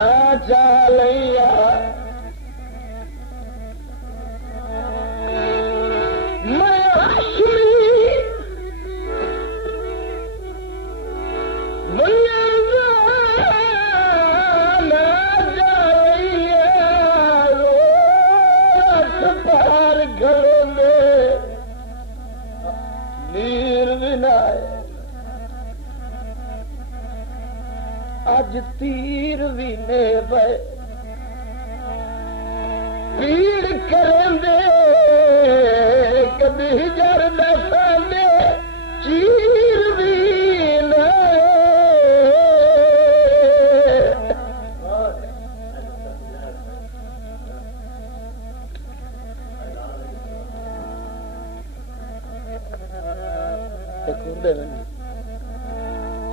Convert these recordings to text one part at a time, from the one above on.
चालैया मैं हाशमी ना चालैया रोट पार खड़ो में नीर विनाए अज तीर भी ने पे पीड़ करेंदे कभी जर दसांदे चीर भी ने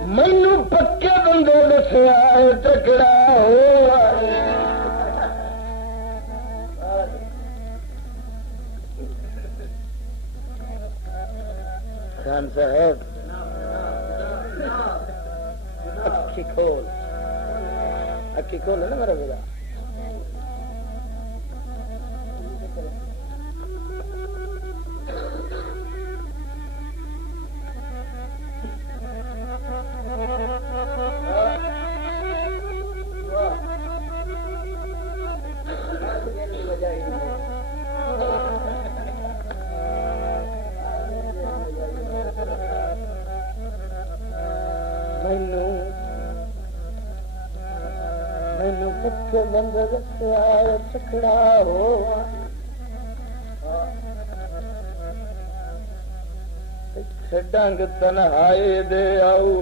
मैनू पक्के बंदे दसिया टकड़ा हो खान साहब अखी खोल है ना मेरा बेटा मैनू पक्के बंद दसिया टकड़ा हो छड़ंग तन्हाई दे आऊ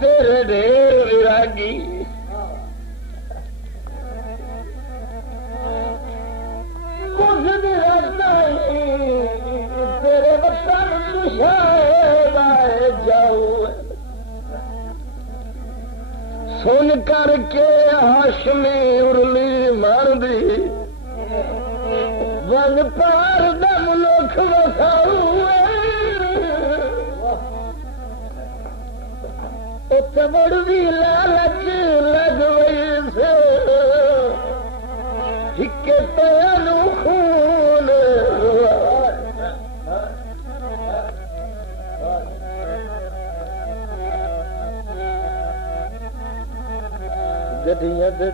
तेरे ढेर विरागी कुछ भी रखना तेरे वतन तुझे जाऊ सुन करके हाशमी उरली मार दी वन पार दम लोख वसाऊ उत मुड़ भी लालच लग गई से हिके तैनू खून गड्डियां दे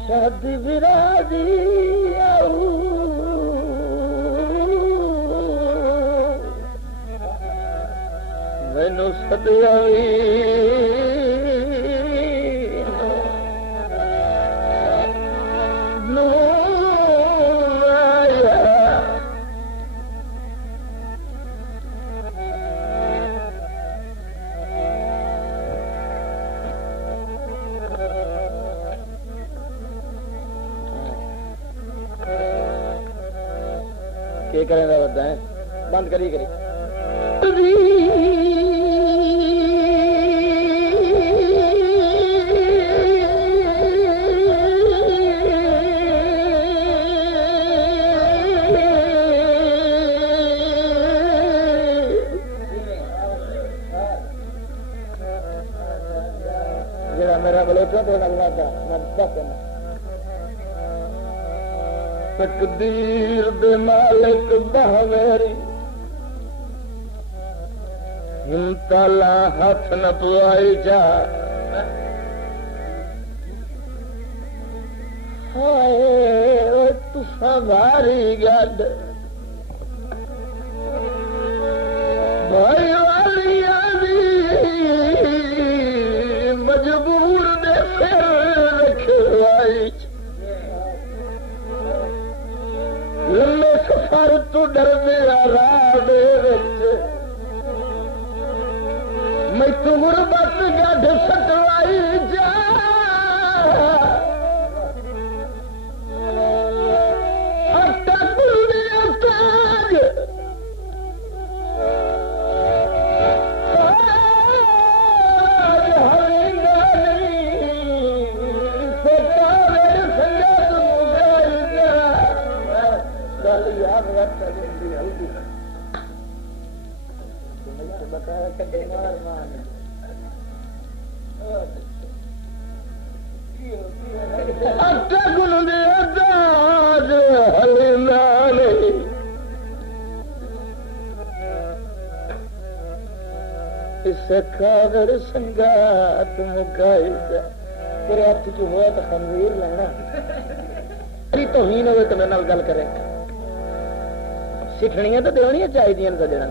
शादी विरादी आऊ मैनू सदिया के करें बता है बंद करी करी जरा मेरा बलोचा तो तकदीर दे मालिक बहवेरी हिमताला हाथ न पुआई जा हाय तुसा भारी गड भाई वाली आदि मजबूर दे फिर रखवाई लम्बे सफर तू डरदे राह दे मैं तू गुरबत गढ़ सटवाई जा आटा कुलदिया ताज हरिंगा नहीं सोता मेरे संगत मुझे गल याद रख आटा गुन दिया दाज हलिंदा नहीं इससे कागड़ संगात मुकाई तेरे हाथ च हुआ तो खंजीर लेना तो ही ना तो मेरे नाल गल करे सिखनियां तो देनियां चाहिए सजना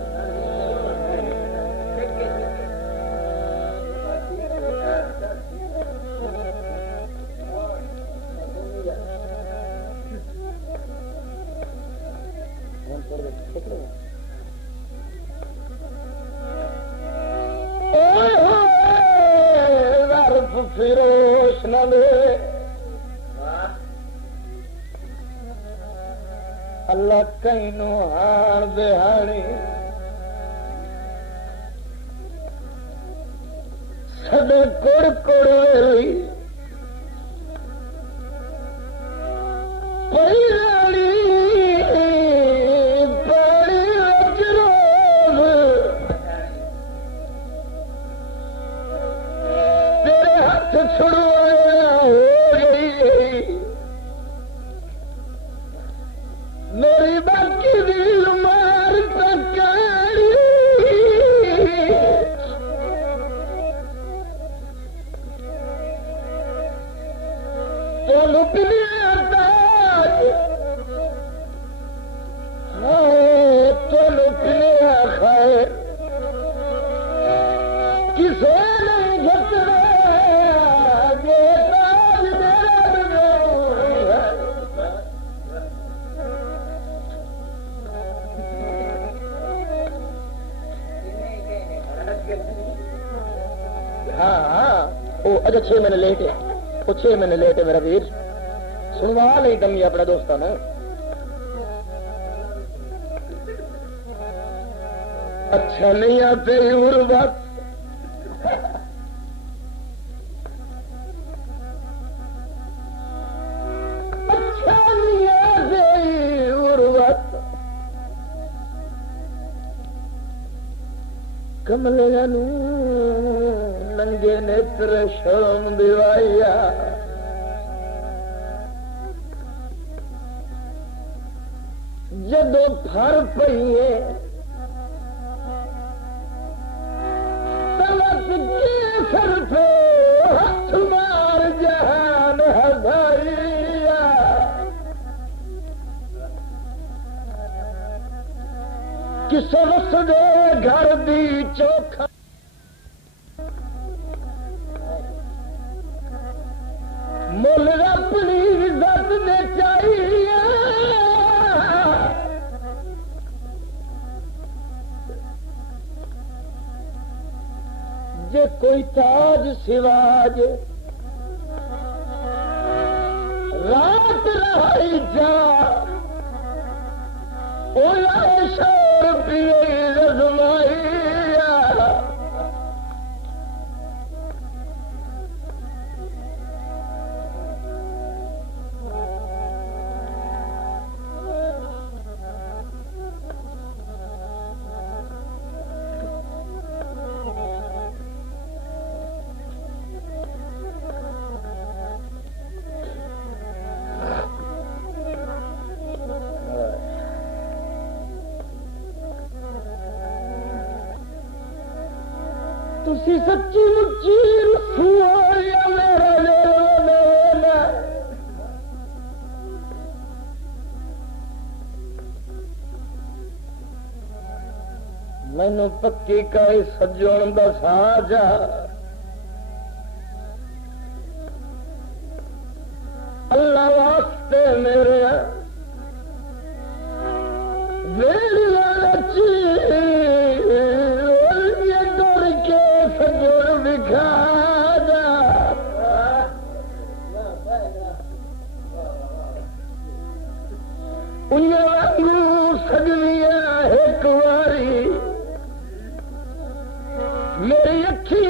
फिरोश न दे अल्लाह कहीं हार बेहानी सदे कुड़ कुड़ वेली पई रानी पानी विच रोज तेरे हाथ छुड़वाया हो गई मेरी बाकी दिल मार तकारी तो लुकलिया ताज तो लुकलिया खाए किसे नहीं घटना अच्छा 6 महीने लेट है वो 6 महीने लेट है मेरा वीर सुनवा ले दमी अपना दोस्ता ने अच्छा नहीं आते उर्वत अच्छा नहीं आते उर्वत कमलिया नंगे नेत्र शर्म दिवाइया जदों फर पईए तलक के सर पे हथ मार जहान हजाइया किस वसदे घर दी चोखा मुल अपनी इज्जत दे चाहिए जे कोई ताज सिवाज रात रहाई जा शोर पिए रजमाइया तुसी सच्ची मुच्ची रसूल या मेरा लेना मैनू पक्की काई सजोन दा साजा अल्लाह वास्ते मेरे वेलिया सजनिया एक बारी मेरी अखी